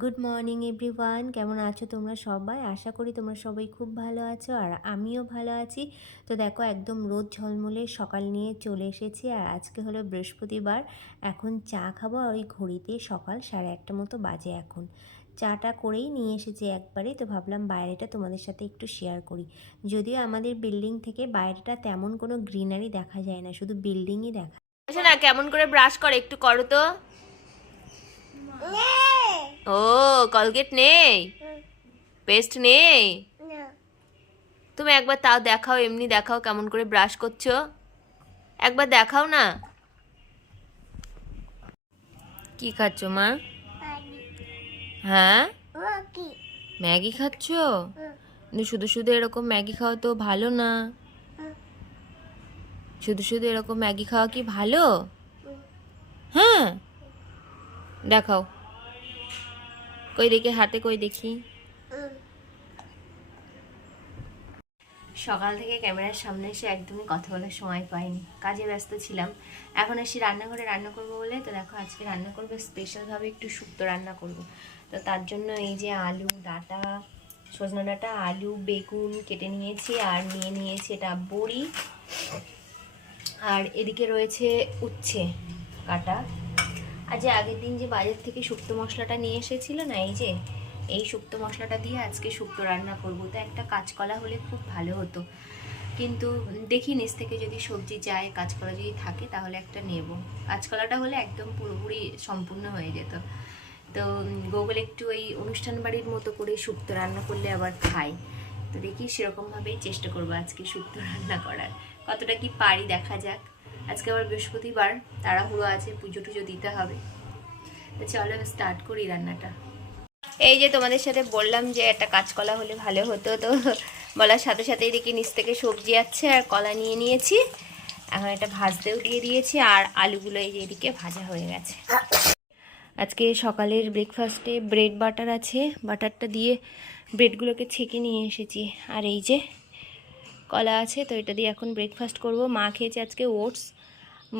Good morning everyone কেমন আছো তোমরা সবাই? আশা করি তোমরা সবাই খুব ভালো আছো আর আমিও ভালো আছি। তো দেখো, একদম রোদ ঝলমলে সকাল নিয়ে চলে এসেছি আর আজকে হলো বৃহস্পতিবার। এখন চা খাব আর ওই ঘড়িতে সকাল সাড়ে একটা মতো বাজে এখন। চাটা করেই নিয়ে এসেছি একবারে। তো ভাবলাম বাইরেটা তোমাদের সাথে একটু শেয়ার করি। যদিও আমাদের বিল্ডিং থেকে বাইরেটা তেমন কোনো গ্রিনারি দেখা যায় না, শুধু বিল্ডিংই দেখা আচ্ছা না কেমন করে ব্রাশ করে একটু করো তো। ও কলগেট নেই? পেস্ট নেই? তুমি একবার তাও দেখাও এমনি দেখাও কেমন করে ব্রাশ করছ। একবার দেখাও না। কি খাচ্ছ মা? হ্যাঁ? ম্যাগি খাচ্ছ? শুধু শুধু এরকম ম্যাগি খাওয়া তো ভালো না। শুধু শুধু এরকম ম্যাগি খাওয়া কি ভালো? হ্যাঁ। দেখাও। কই দেখি, হাতে কই দেখি? সকাল থেকে ক্যামেরার সামনে এসে একদমই কথা বলার সময় পাইনি। কাজে ব্যস্ত ছিলাম। এখন এসে রান্নাঘরে রান্না করব বলে, তো দেখো আজকে রান্না করব স্পেশালভাবে একটু শুক্তো রান্না করব। তো তার জন্য এই যে আলু, ডাটা, সজনা ডাটা, আলু, বেগুন কেটে নিয়েছি আর নিয়ে নিয়েছি এটা বড়ি। আর এদিকে রয়েছে উচ্ছে কাটা। আর যে আগের দিন যে বাজার থেকে শুক্তো মশলাটা নিয়ে এসেছিল না, এই যে, এই শুক্তো মশলাটা দিয়ে আজকে শুক্তো রান্না করব। তো একটা কাঁচকলা হলে খুব ভালো হতো। কিন্তু দেখি নিচ থেকে যদি সবজি যায়, কাঁচকলা যদি থাকে, তাহলে একটা নেব। কাঁচকলাটা হলে একদম পুরোপুরি সম্পূর্ণ হয়ে যেত। তো গুগল একটু ওই অনুষ্ঠান বাড়ির মতো করে শুক্তো রান্না করলে আবার খায়। তো দেখি সেরকমভাবেই চেষ্টা করব আজকে শুক্তো রান্না করার। কতটা কি পারি দেখা যাক। আজকে আবার বৃহস্পতিবার, তাড়াহুড়ো আছে, পুজো টুজো দিতে হবে। তো চলো স্টার্ট করি রান্নাটা। এই যে তোমাদের সাথে বললাম যে একটা কাঁচকলা হলে ভালো হতো, তো বলার সাথে সাথেই দেখি নিচ থেকে সবজি আছে আর কলা নিয়ে নিয়েছি। এখন এটা ভাজতেও দিয়ে দিয়েছি আর আলুগুলো এই যে এদিকে ভাজা হয়ে গেছে। আজকে সকালের ব্রেকফাস্টে ব্রেড বাটার আছে। বাটারটা দিয়ে ব্রেডগুলোকে ছেঁকে নিয়ে এসেছি। আর এই যে কলা আছে তো এটা দিয়ে এখন ব্রেকফাস্ট করব। মা খেয়েছে আজকে ওটস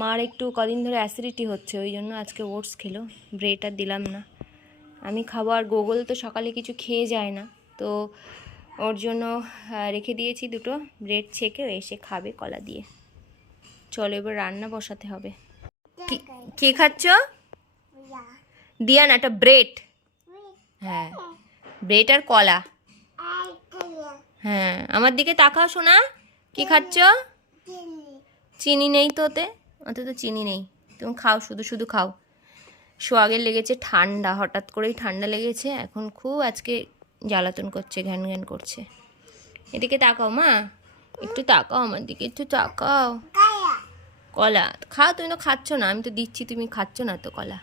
মার একটু কদিন ধরে অ্যাসিডিটি হচ্ছে ওই জন্য আজকে ওটস খেলো। ব্রেড আর দিলাম না। আমি খাব আর গোগল তো সকালে কিছু খেয়ে যায় না। তো ওর জন্য রেখে দিয়েছি দুটো ব্রেড ছেঁকে এসে খাবে কলা দিয়ে। চলো এবার রান্না বসাতে হবে। কি কি খাচ্ছ? দিয়া না একটা ব্রেড হ্যাঁ। ব্রেড আর কলা। হ্যাঁ আমার দিকে তাকাও শোনা কি খাচ্ছ? চিনি নেই তো ওতে। ওতে তো চিনি নেই। তুমি খাও শুধু শুধু খাও। সোয়াগের লেগেছে ঠান্ডা হঠাৎ করেই ঠান্ডা লেগেছে। এখন খুব আজকে জ্বালাতন করছে ঘ্যান ঘ্যান করছে। এদিকে তাকাও মা। একটু তাকাও আমার দিকে একটু তাকাও। কলা। খাও তুমি তো খাচ্ছ না। আমি তো দিচ্ছি তুমি খাচ্ছ না তো কলা।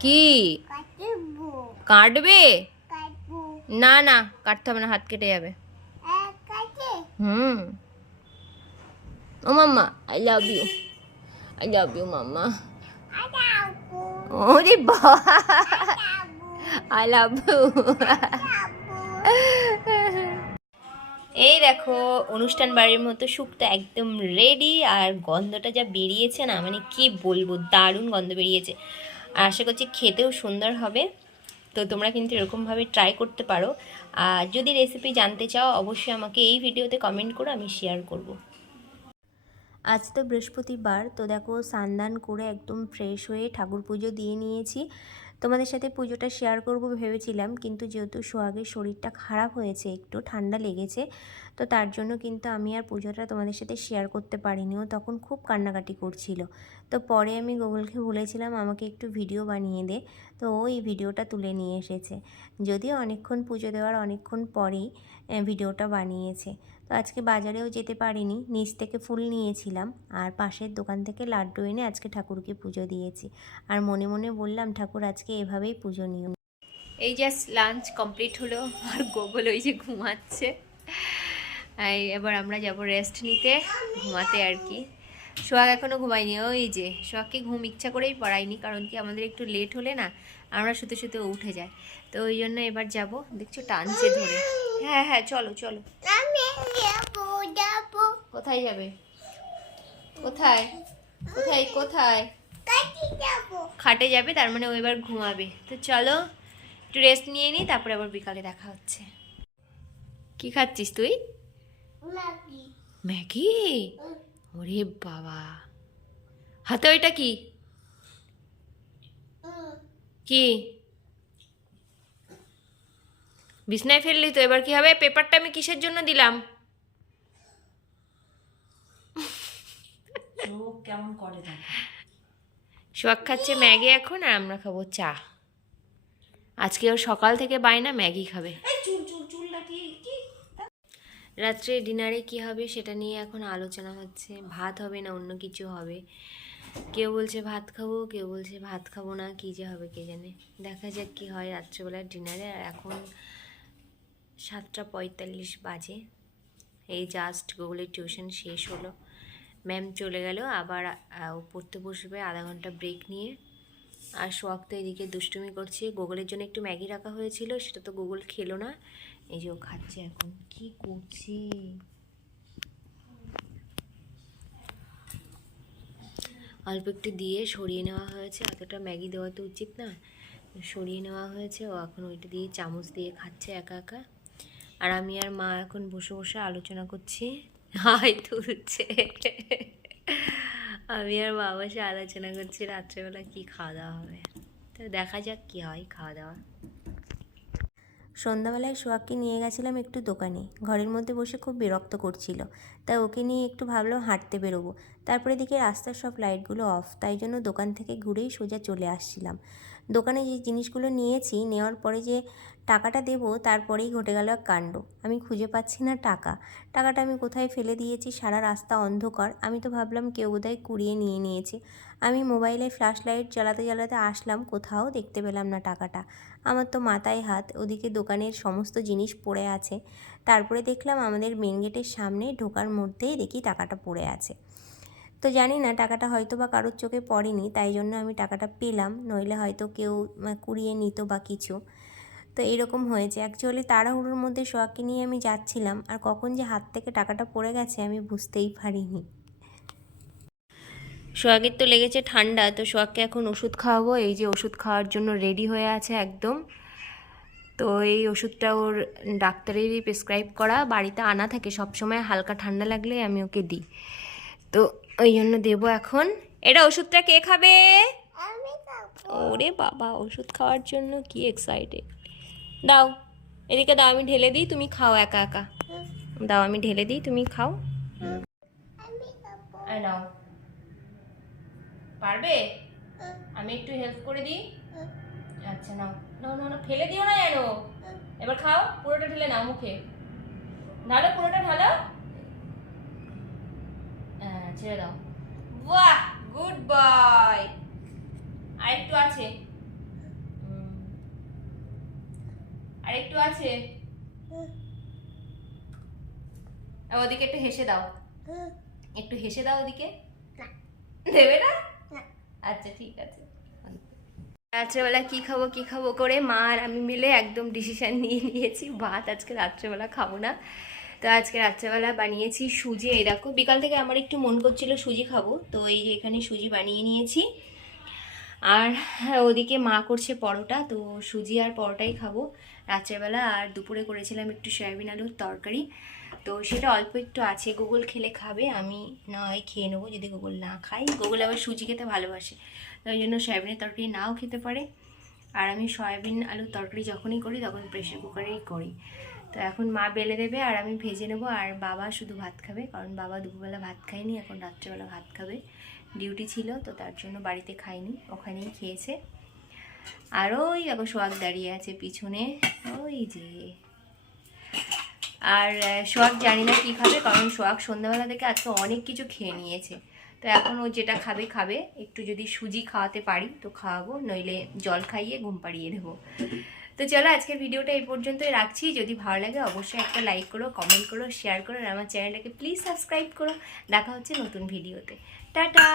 কি? কাটবে? না না কাটতে হবে না হাত কেটে যাবে। হুম। ও mumma I love you I love you mumma. ওরে বা আই লাভ ইউ এই দেখো অনুষ্ঠান বাড়ির মতো শুকটা একদম রেডি আর গন্ধটা যা বেরিয়েছে না মানে কি বলব দারুণ গন্ধ বেরিয়েছে। আর আশা করছি খেতেও সুন্দর হবে। তো তোমরা কিন্তু এরকমভাবে ট্রাই করতে পারো। আর যদি রেসিপি জানতে চাও, অবশ্যই আমাকে এই ভিডিওতে কমেন্ট করে আমি শেয়ার করব। আজ তো বৃহস্পতিবার, তো দেখো স্নান করে একদম ফ্রেশ হয়ে ঠাকুর পুজো দিয়ে নিয়েছি। তোমাদের সাথে পুজোটা শেয়ার করব ভেবেছিলাম, কিন্তু যেহেতু সোহাগের শরীরটা খারাপ হয়েছে, একটু ঠান্ডা লেগেছে, তো তার জন্য কিন্তু আমি আর পুজোটা তোমাদের সাথে শেয়ার করতে পারিনি। ও তখন খুব কান্নাকাটি করছিল। তো পরে আমি গুগলকে বলেছিলাম, আমাকে একটু ভিডিও বানিয়ে দে। তো ও এই ভিডিওটা তুলে নিয়ে এসেছে। যদিও অনেকক্ষণ পুজো দেওয়ার অনেকক্ষণ পরেই ভিডিওটা বানিয়েছে। তো আজকে বাজারেও যেতে পারিনি, নিচ থেকে ফুল নিয়েছিলাম, আর পাশের দোকান থেকে লাড্ডু এনে আজকে ঠাকুরকে পুজো দিয়েছি। আর মনে মনে বললাম, ঠাকুর, আজকে এভাবেই পুজো নিয়ম। এই জাস্ট লাঞ্চ কমপ্লিট হলো, আর গোগল ওই যে ঘুমাচ্ছে। এবার আমরা যাব রেস্ট নিতে, ঘুমাতে আর কি। সোহাগ এখনও ঘুমায়নি, ওই যে সোহাগকে ঘুম ইচ্ছা করেই পড়াইনি কারণ কি আমাদের একটু লেট হলে না, আমরা শুতে শুতে উঠে যাই তো ওই জন্য এবার যাব, দেখছ টানছে ধরে। হ্যাঁ হ্যাঁ চলো চলো। কোথায় যাবে? কোথায়? কোথায়? কোথায়? খাটে যাবে, তার মানে ও এবার ঘুমাবে। তো চলো, একটু রেস্ট নিয়ে নিই তারপরে আবার বিকালে দেখা হচ্ছে। কি খাচ্ছিস তুই? ম্যাগি। ওরে বাবা। হাতে ওইটা কি? কি? বিছনায় ফেললি তো, এবার কি হবে? পেপারটা আমি কিসের জন্য দিলাম? কেমন করে সোয়াক খাচ্ছে ম্যাগি এখন আর আমরা খাব চা। আজকে ওর সকাল থেকে বায়না ম্যাগি খাবে। রাত্রে ডিনারে কি হবে সেটা নিয়ে এখন আলোচনা হচ্ছে। ভাত হবে না অন্য কিছু হবে। কেউ বলছে ভাত খাব কেউ বলছে ভাত খাব না কী যে হবে কে জানে। দেখা যাক কি হয় রাত্রেবেলার ডিনারে। আর এখন সাতটা পঁয়তাল্লিশ বাজে। এই জাস্ট গুগলের টিউশন শেষ হলো। ম্যাম চলে গেল, আবার পড়তে বসবে, আধা ঘণ্টা ব্রেক নিয়ে। আর সোয়াক তো এদিকে দুষ্টুমি করছে। গুগলের জন্য একটু ম্যাগি রাখা হয়েছিল, সেটা তো গুগল খেলো না। এই যে ও খাচ্ছে এখন। কি করছে? অল্প একটু দিয়ে সরিয়ে নেওয়া হয়েছে। এতটা ম্যাগি দেওয়া তো উচিত না। সরিয়ে নেওয়া হয়েছে। ও এখন ওইটা দিয়ে চামচ দিয়ে খাচ্ছে একা একা। আর আমি আর মা এখন বসে বসে আলোচনা করছি। হাই তুলছে। আমি আর মা বসে আলোচনা করছি রাত্রেবেলা কি খাওয়া দাওয়া হবে। তো দেখা যাক কি হয় খাওয়া দাওয়া। সন্ধ্যাবেলায় সোহাগকে নিয়ে গেছিলাম একটু দোকানে। ঘরের মধ্যে বসে খুব বিরক্ত করছিল। তাই ওকে নিয়ে একটু ভাবলাম হাঁটতে বেরোবো। তারপরে দেখি রাস্তার সব লাইটগুলো অফ, তাই জন্য দোকান থেকে ঘুরেই সোজা চলে আসছিলাম। দোকানে যে জিনিসগুলো নিয়েছি, নেওয়ার পরে যে টাকাটা দেবো, তারপরেই ঘটে গেল এক কাণ্ড। আমি খুঁজে পাচ্ছি না টাকা। টাকাটা আমি কোথায় ফেলে দিয়েছি, সারা রাস্তা অন্ধকার। আমি তো ভাবলাম কেউ বোধহয় কুড়িয়ে নিয়ে নিয়েছে। আমি মোবাইলে ফ্ল্যাশ লাইট জ্বালাতে জ্বালাতে আসলাম, কোথাও দেখতে পেলাম না টাকাটা। আমার তো মাথায় হাত, ওদিকে দোকানের সমস্ত জিনিস পড়ে আছে। তারপরে দেখলাম আমাদের মেন গেটের সামনে ঢোকার মধ্যেই দেখি টাকাটা পড়ে আছে। তো জানি না, টাকাটা হয়তো বা কারোর চোখে পড়েনি, তাই জন্য আমি টাকাটা পেলাম। নইলে হয়তো কেউ কুড়িয়ে নিত বা কিছু। তো এরকম হয়েছে। অ্যাকচুয়ালি তাড়াহুড়োর মধ্যে সোয়াকে নিয়ে আমি যাচ্ছিলাম। আর কখন যে হাত থেকে টাকাটা পড়ে গেছে আমি বুঝতেই পারিনি। সোহাগের তো লেগেছে ঠান্ডা, তো সোহাগকে এখন ওষুধ খাওয়াবো। এই যে ওষুধ খাওয়ার জন্য রেডি হয়ে আছে একদম। তো এই ওষুধটা ওর ডাক্তারেরই প্রেসক্রাইব করা। বাড়িতে আনা থাকে সব সময় হালকা ঠান্ডা লাগলে আমি ওকে দিই। তো ওই জন্য দেবো এখন। এটা ওষুধটা কে খাবে? ওরে বাবা ওষুধ খাওয়ার জন্য কি এক্সাইটেড দাও এদিকে দাও আমি ঢেলে দিই তুমি খাও একা একা। দাও আমি ঢেলে দিই তুমি খাও। নাও। পারবে? আমি একটু হেল্প করে দিই। আচ্ছা নাও। নাও নাও না ফেলে দিও না যেন। এবার খাও পুরোটা ঢেলে নাও মুখে। ঢালো পুরোটা ঢালো। ছেড়ে দাও। বাহ গুড বয় আর একটু আছে। হুম। আর একটু আছে ওদিকে একটু হেসে দাও। একটু হেসে দাও ওদিকে। দেবে না? আচ্ছা ঠিক আছে। রাত্রেবেলা কি খাব কি খাব করে মা আর আমি মিলে একদম ডিসিশন নিয়ে নিয়েছি। ভাত আজকে রাত্রেবেলা খাব না। তো আজকে রাত্রেবেলা বানিয়েছি সুজি, এই দেখো। বিকাল থেকে আমার একটু মন করছিল সুজি খাব, তো এই যে এখানে সুজি বানিয়ে নিয়েছি। আর ওদিকে মা করছে পরোটা, তো সুজি আর পরোটাই খাব রাত্রেবেলা। আর দুপুরে করেছিলাম একটু সয়াবিন আলুর তরকারি। তো সেটা অল্প একটু আছে, গুগল খেলে খাবে, আমি না হয় খেয়ে নেব যদি গুগল না খাই গুগল আবার সুজি খেতে ভালোবাসে, তো ওই জন্য সয়াবিনের তরকারি নাও খেতে পারে। আর আমি সয়াবিন আলুর তরকারি যখনই করি, তখন প্রেশার কুকারেই করি। তো এখন মা বেলে দেবে আর আমি ভেজে নেব আর বাবা শুধু ভাত খাবে, কারণ বাবা দুপুরবেলা ভাত খায়নি, এখন রাত্রেবেলা ভাত খাবে। ডিউটি ছিল, তো তার জন্য বাড়িতে খায়নি, ওখানেই খেয়েছে। আর ওই দেখো সোয়াগ দাঁড়িয়ে আছে পিছনে, ওই যে। আর সোহাগ জানি না কী খাবে, কারণ সোয়াগ সন্ধ্যাবেলা থেকে আজকে অনেক কিছু খেয়ে নিয়েছে। তো এখন ও যেটা খাবে খাবে। একটু যদি সুজি খাওয়াতে পারি, তো খাওয়াবো, নইলে জল খাইয়ে ঘুম পাড়িয়ে দেবো। তো চলো আজকের ভিডিওটা এই পর্যন্তই রাখছি। যদি ভালো লাগে অবশ্যই একটা লাইক করো কমেন্ট করো শেয়ার করো, আর আমার চ্যানেলটাকে প্লিজ সাবস্ক্রাইব করো। দেখা হচ্ছে নতুন ভিডিওতে। টাটা!